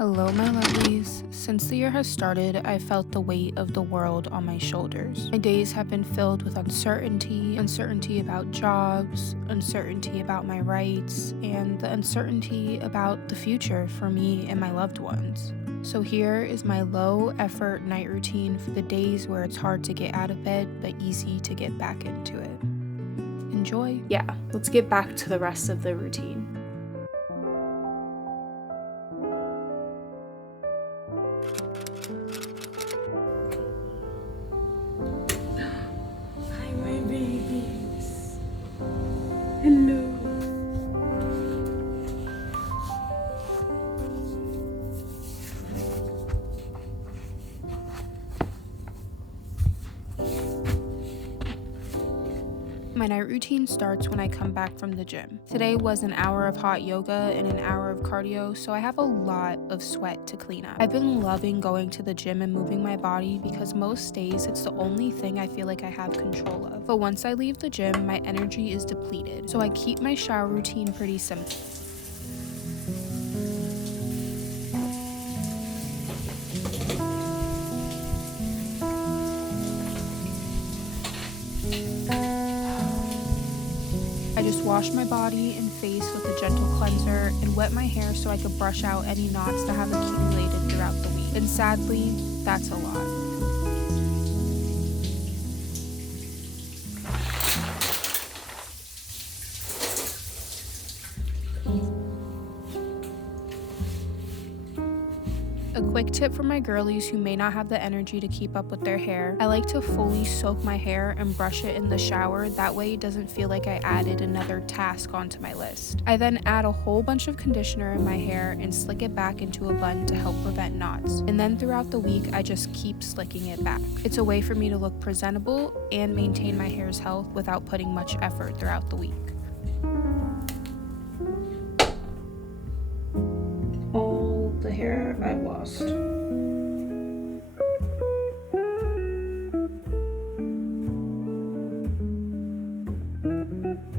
Hello, my lovelies. Since the year has started, I felt the weight of the world on my shoulders. My days have been filled with uncertainty about jobs, uncertainty about my rights, and the uncertainty about the future for me and my loved ones. So here is my low-effort night routine for the days where it's hard to get out of bed, but easy to get back into it. Enjoy. Yeah, let's get back to the rest of the routine. Hi, my babies. Hello. My night routine starts when I come back from the gym. Today was an hour of hot yoga and an hour of cardio, so I have a lot of sweat to clean up. I've been loving going to the gym and moving my body because most days it's the only thing I feel like I have control of. But once I leave the gym, my energy is depleted, so I keep my shower routine pretty simple. I just wash my body and face with a gentle cleanser and wet my hair so I could brush out any knots that have accumulated throughout the week. And sadly, that's a lot. A quick tip for my girlies who may not have the energy to keep up with their hair: I like to fully soak my hair and brush it in the shower, that way it doesn't feel like I added another task onto my list. I then add a whole bunch of conditioner in my hair and slick it back into a bun to help prevent knots. And then throughout the week, I just keep slicking it back. It's a way for me to look presentable and maintain my hair's health without putting much effort throughout the week. All the hair I've lost.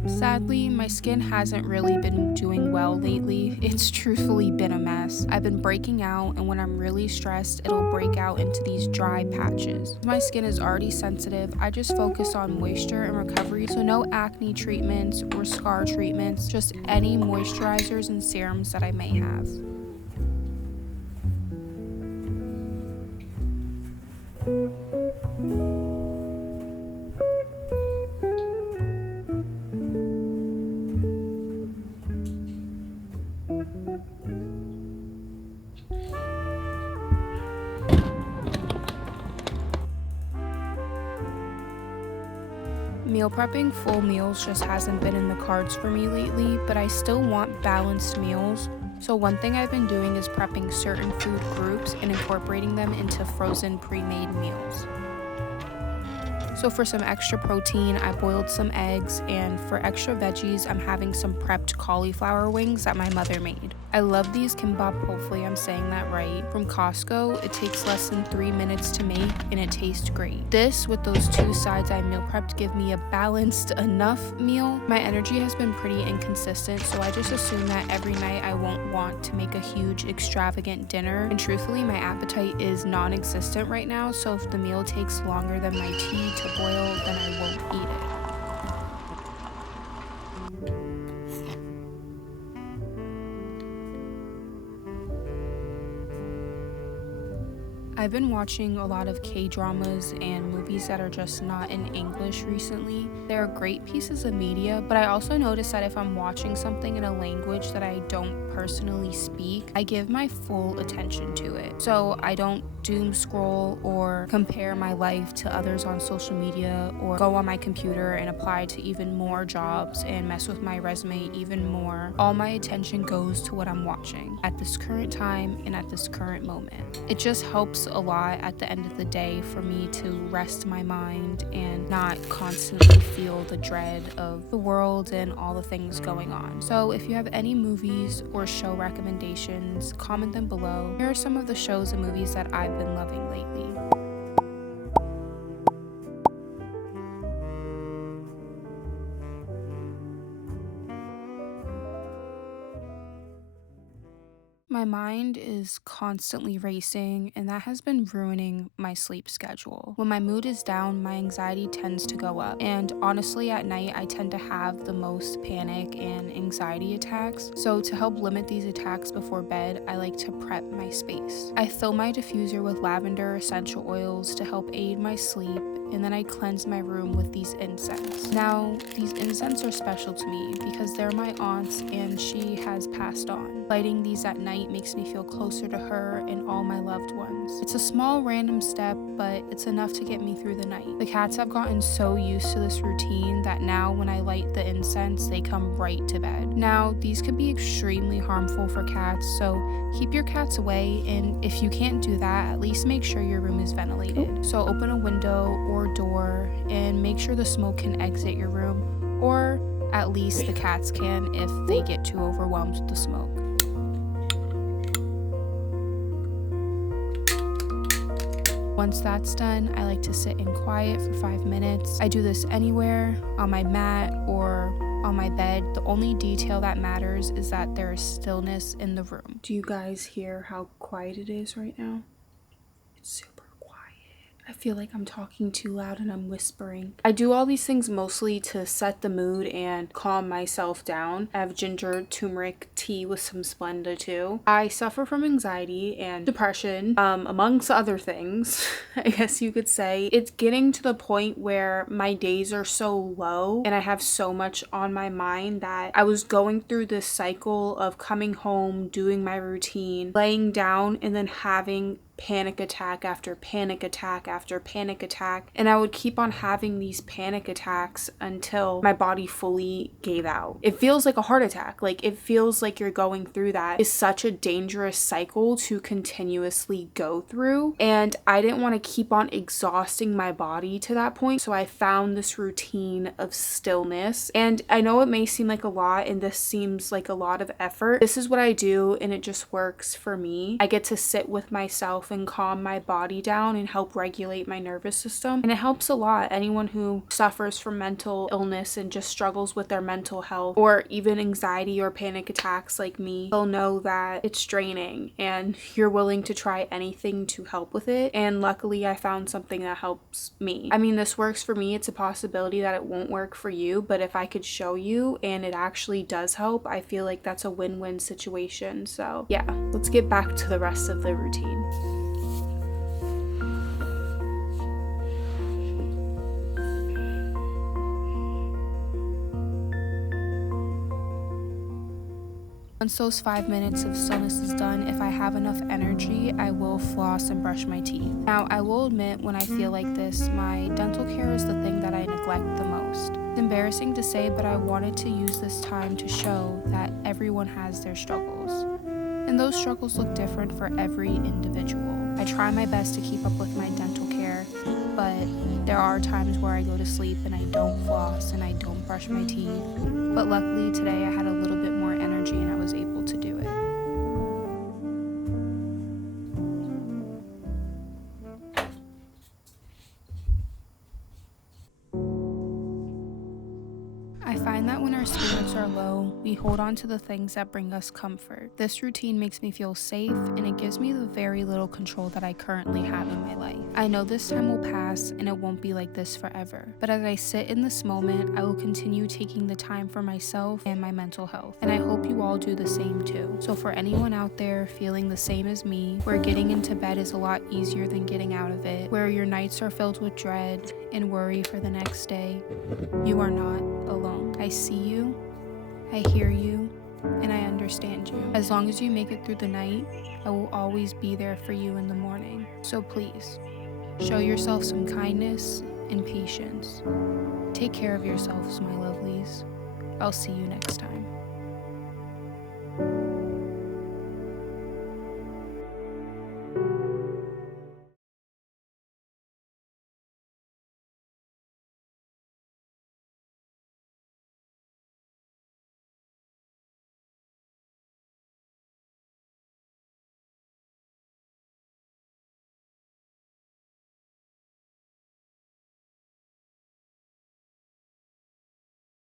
Sadly, my skin hasn't really been doing well lately. It's truthfully been a mess. I've been breaking out, and when I'm really stressed, it'll break out into these dry patches. My skin is already sensitive. I just focus on moisture and recovery, so no acne treatments or scar treatments, just any moisturizers and serums that I may have. Meal prepping full meals just hasn't been in the cards for me lately, but I still want balanced meals. So one thing I've been doing is prepping certain food groups and incorporating them into frozen pre-made meals. So for some extra protein, I boiled some eggs, and for extra veggies, I'm having some prepped cauliflower wings that my mother made. I love these kimbap, hopefully I'm saying that right, from Costco. It takes less than 3 minutes to make and it tastes great. This, with those two sides I meal prepped, give me a balanced enough meal. My energy has been pretty inconsistent, so I just assume that every night I won't want to make a huge extravagant dinner, and truthfully my appetite is non-existent right now, so if the meal takes longer than my tea to boil, then I won't eat it. I've been watching a lot of K-dramas and movies that are just not in English recently. They are great pieces of media, but I also notice that if I'm watching something in a language that I don't personally speak, I give my full attention to it. So I don't doom scroll or compare my life to others on social media, or go on my computer and apply to even more jobs and mess with my resume even more. All my attention goes to what I'm watching at this current time and at this current moment. It just helps a lot at the end of the day for me to rest my mind and not constantly feel the dread of the world and all the things going on. So if you have any movies or show recommendations, comment them below. Here are some of the shows and movies that I've been loving lately. My My mind is constantly racing, and that has been ruining my sleep schedule. When my mood is down, my anxiety tends to go up, and honestly, at night, I tend to have the most panic and anxiety attacks. So to help limit these attacks before bed, I like to prep my space. I fill my diffuser with lavender essential oils to help aid my sleep, and then I cleanse my room with these incense. Now, these incense are special to me because they're my aunt's and she has passed on. Lighting these at night makes me feel closer to her and all my loved ones. It's a small random step, but it's enough to get me through the night. The cats have gotten so used to this routine that now when I light the incense, they come right to bed. Now, these could be extremely harmful for cats, so keep your cats away, and if you can't do that, at least make sure your room is ventilated. So open a window or door and make sure the smoke can exit your room, or at least the cats can if they get too overwhelmed with the smoke. Once that's done, I like to sit in quiet for 5 minutes. I do this anywhere, on my mat or on my bed. The only detail that matters is that there is stillness in the room. Do you guys hear how quiet it is right now? It's super quiet. I feel like I'm talking too loud and I'm whispering. I do all these things mostly to set the mood and calm myself down. I have ginger turmeric tea with some Splenda too. I suffer from anxiety and depression, amongst other things, I guess you could say. It's getting to the point where my days are so low and I have so much on my mind that I was going through this cycle of coming home, doing my routine, laying down, and then having panic attack after panic attack after panic attack, and I would keep on having these panic attacks until my body fully gave out. It feels like a heart attack. Like, it feels like you're going through that. It's such a dangerous cycle to continuously go through, and I didn't want to keep on exhausting my body to that point, so I found this routine of stillness. And I know it may seem like a lot, and this seems like a lot of effort. This is what I do, and it just works for me. I get to sit with myself and calm my body down and help regulate my nervous system, and it helps a lot. Anyone who suffers from mental illness and just struggles with their mental health, or even anxiety or panic attacks like me, they'll know that it's draining and you're willing to try anything to help with it. And luckily I found something that helps me. I mean, this works for me. It's a possibility that it won't work for you, but if I could show you and it actually does help, I feel like that's a win-win situation. So yeah, let's get back to the rest of the routine. Once those 5 minutes of stillness is done, if I have enough energy, I will floss and brush my teeth. Now, I will admit, when I feel like this, my dental care is the thing that I neglect the most. It's embarrassing to say, but I wanted to use this time to show that everyone has their struggles. And those struggles look different for every individual. I try my best to keep up with my dental care, but there are times where I go to sleep and I don't floss and I don't brush my teeth. But luckily today I had a little bit more energy and I was able to do it. I find that when our spirits are low, we hold on to the things that bring us comfort. This routine makes me feel safe, and it gives me the very little control that I currently have in my life. I know this time will pass and it won't be like this forever, but as I sit in this moment, I will continue taking the time for myself and my mental health, and I hope you all do the same too. So for anyone out there feeling the same as me, where getting into bed is a lot easier than getting out of it, where your nights are filled with dread and worry for the next day, you are not alone. I see you, I hear you, and I understand you. As long as you make it through the night, I will always be there for you in the morning. So please, show yourself some kindness and patience. Take care of yourselves, my lovelies. I'll see you next time.